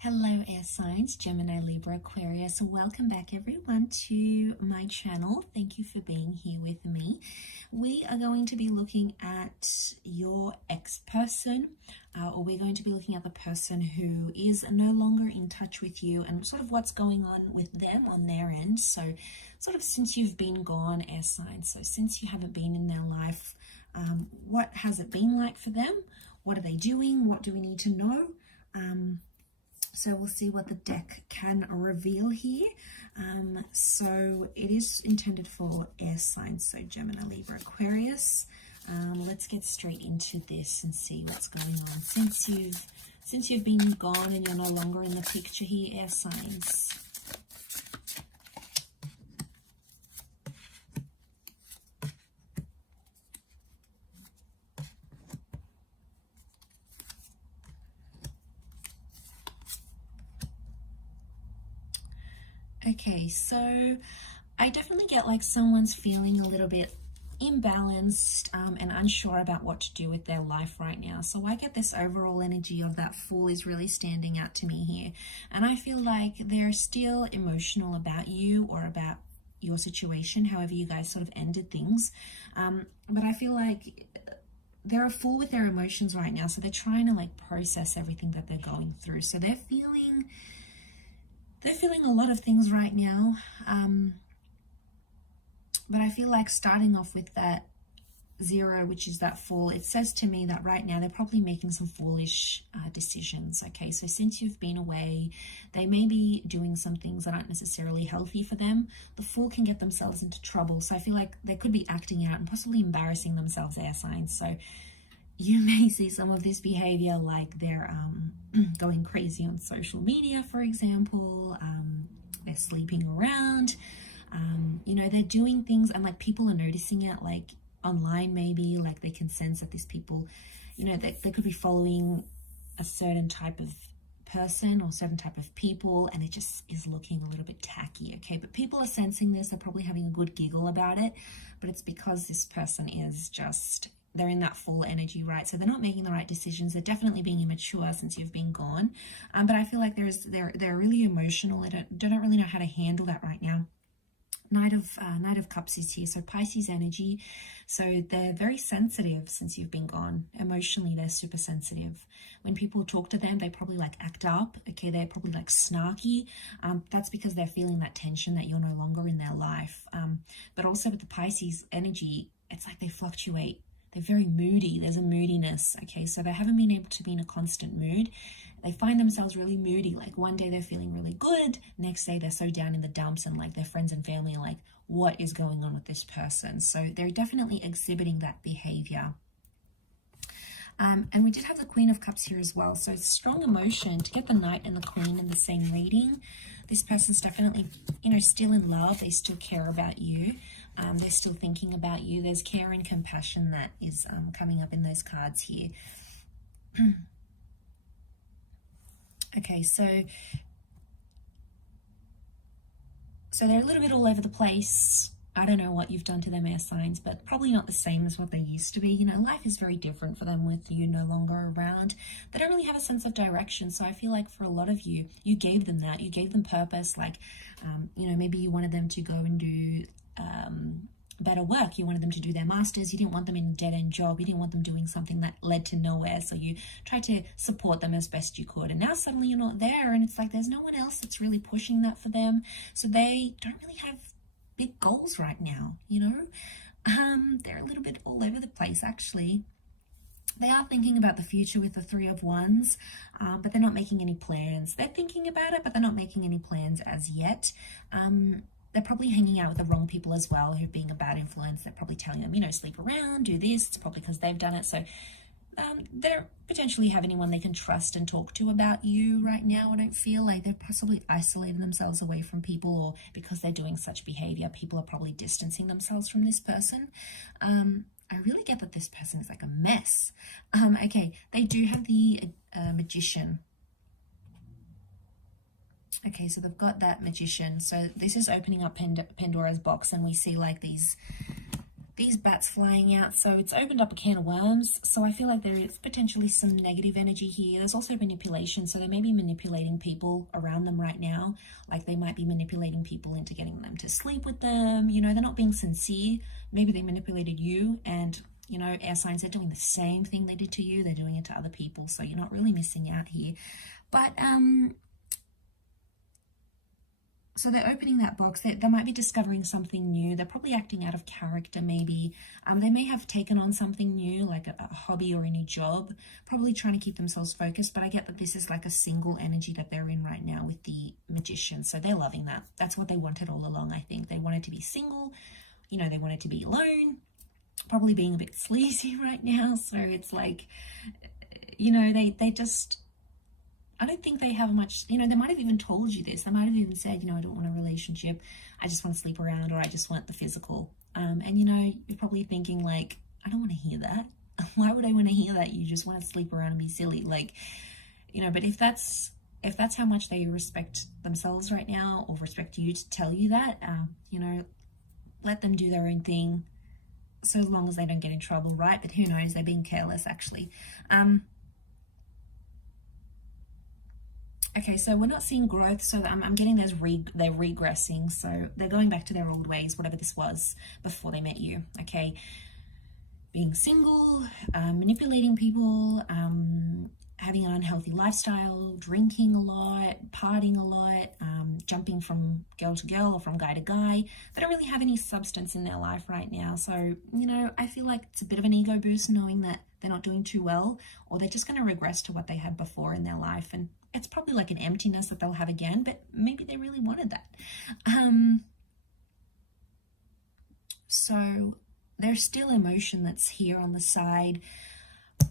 Hello air signs, Gemini, Libra, Aquarius. Welcome back everyone to my channel. Thank you for being here with me. We are going to be looking at your ex-person, or we're going to be looking at the person who is no longer in touch with you and sort of what's going on with them on their end. So sort of since you've been gone, air signs. So since you haven't been in their life, what has it been like for them? What are they doing? What do we need to know? So we'll see what the deck can reveal here. So it is intended for air signs, so Gemini, Libra, Aquarius. Let's get straight into this and see what's going on. Since you've been gone and you're no longer in the picture here, air signs. Okay, so I definitely get like someone's feeling a little bit imbalanced and unsure about what to do with their life right now. So I get this overall energy of that Fool is really standing out to me here. And I feel like they're still emotional about you or about your situation, however you guys sort of ended things. But I feel like they're a fool with their emotions right now. So they're trying to like process everything that they're going through. So they're feeling a lot of things right now, but I feel like starting off with that 0, which is that Fool, it says to me that right now they're probably making some foolish decisions. Okay, so since you've been away, they may be doing some things that aren't necessarily healthy for them. The Fool can get themselves into trouble, so I feel like they could be acting out and possibly embarrassing themselves, air signs. So you may see some of this behavior like they're going crazy on social media, for example. They're sleeping around. You know, they're doing things and like people are noticing it, like online maybe, like they can sense that these people, you know, they could be following a certain type of person or certain type of people, and it just is looking a little bit tacky. Okay, but people are sensing this. They're probably having a good giggle about it, but it's because this person is just, they're in that Fool energy, right? So they're not making the right decisions. They're definitely being immature since you've been gone. But I feel like they're really emotional. They don't really know how to handle that right now. Knight of Cups is here, so Pisces energy. So they're very sensitive since you've been gone. Emotionally, they're super sensitive. When people talk to them, they probably like act up. Okay, they're probably like snarky. That's because they're feeling that tension that you're no longer in their life. But also with the Pisces energy, it's like they fluctuate. They're very moody. There's a moodiness. Okay, so they haven't been able to be in a constant mood. They find themselves really moody. Like one day they're feeling really good. Next day they're so down in the dumps, and like their friends and family are like, what is going on with this person? So they're definitely exhibiting that behavior. And we did have the Queen of Cups here as well. So strong emotion. To get the Knight and the Queen in the same reading, this person's definitely, you know, still in love. They still care about you. They're still thinking about you. There's care and compassion that is coming up in those cards here. Okay, so they're a little bit all over the place. I don't know what you've done to them, air signs, but probably not the same as what they used to be. You know, life is very different for them with you no longer around. They don't really have a sense of direction. So I feel like for a lot of you, you gave them that. You gave them purpose. Like, you know, maybe you wanted them to go and do better work. You wanted them to do their masters. You didn't want them in a dead-end job. You didn't want them doing something that led to nowhere. So you tried to support them as best you could. And now suddenly you're not there, and it's like there's no one else that's really pushing that for them. So they don't really have big goals right now, you know. They're a little bit all over the place, actually. They are thinking about the future with the 3 of Wands, but they're not making any plans. They're thinking about it, but they're not making any plans as yet. They're probably hanging out with the wrong people as well, who are being a bad influence. They're probably telling them, you know, sleep around, do this. It's probably because they've done it. So they don't potentially have anyone they can trust and talk to about you right now. I don't feel like they're possibly isolating themselves away from people, or because they're doing such behavior, people are probably distancing themselves from this person. I really get that this person is like a mess. Okay, they do have the Magician. Okay, so they've got that Magician. So this is opening up Pandora's box, and we see like these these bats flying out, so it's opened up a can of worms. So I feel like there is potentially some negative energy here. There's also manipulation, so they may be manipulating people around them right now. Like they might be manipulating people into getting them to sleep with them. You know, they're not being sincere. Maybe they manipulated you, and you know, air signs, they're doing the same thing they did to you. They're doing it to other people, so you're not really missing out here. But so they're opening that box. They might be discovering something new. They're probably acting out of character, maybe. They may have taken on something new, like a hobby or a new job, probably trying to keep themselves focused. But I get that this is like a single energy that they're in right now with the Magician. So they're loving that. That's what they wanted all along, I think. They wanted to be single. You know, they wanted to be alone. Probably being a bit sleazy right now. So it's like, you know, they just... I don't think they have much, you know, they might have even told you this. They might have even said, you know, I don't want a relationship. I just want to sleep around, or I just want the physical. And, you know, you're probably thinking like, I don't want to hear that. Why would I want to hear that? You just want to sleep around and be silly. Like, you know, but if that's how much they respect themselves right now, or respect you to tell you that, you know, let them do their own thing, so long as they don't get in trouble, right? But who knows? They're being careless, actually. Okay, so we're not seeing growth, so I'm getting they're regressing, so they're going back to their old ways, whatever this was before they met you, okay? Being single, manipulating people, having an unhealthy lifestyle, drinking a lot, partying a lot, jumping from girl to girl or from guy to guy. They don't really have any substance in their life right now, so, you know, I feel like it's a bit of an ego boost knowing that they're not doing too well, or they're just going to regress to what they had before in their life, and it's probably like an emptiness that they'll have again, but maybe they really wanted that. So there's still emotion that's here on the side.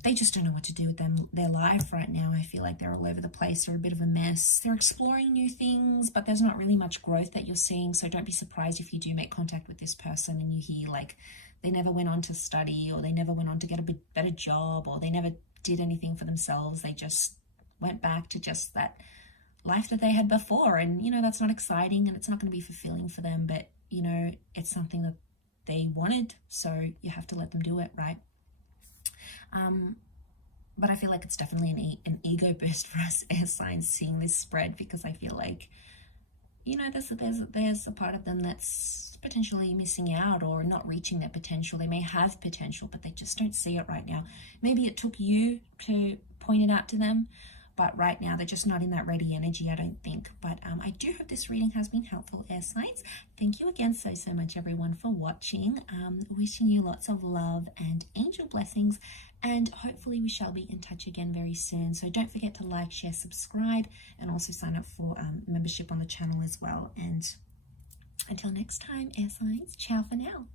They just don't know what to do with their life right now. I feel like they're all over the place. They're a bit of a mess. They're exploring new things, but there's not really much growth that you're seeing. So don't be surprised if you do make contact with this person and you hear like they never went on to study, or they never went on to get a bit better job, or they never did anything for themselves. They just went back to just that life that they had before. And, you know, that's not exciting and it's not going to be fulfilling for them, but, you know, it's something that they wanted. So you have to let them do it, right? But I feel like it's definitely an ego boost for us air signs seeing this spread, because I feel like, you know, there's a part of them that's potentially missing out or not reaching their potential. They may have potential, but they just don't see it right now. Maybe it took you to point it out to them, but right now they're just not in that ready energy, I don't think. But I do hope this reading has been helpful, air signs. Thank you again so much, everyone, for watching. Wishing you lots of love and angel blessings, and hopefully we shall be in touch again very soon. So don't forget to like, share, subscribe, and also sign up for membership on the channel as well. And until next time, air signs, ciao for now.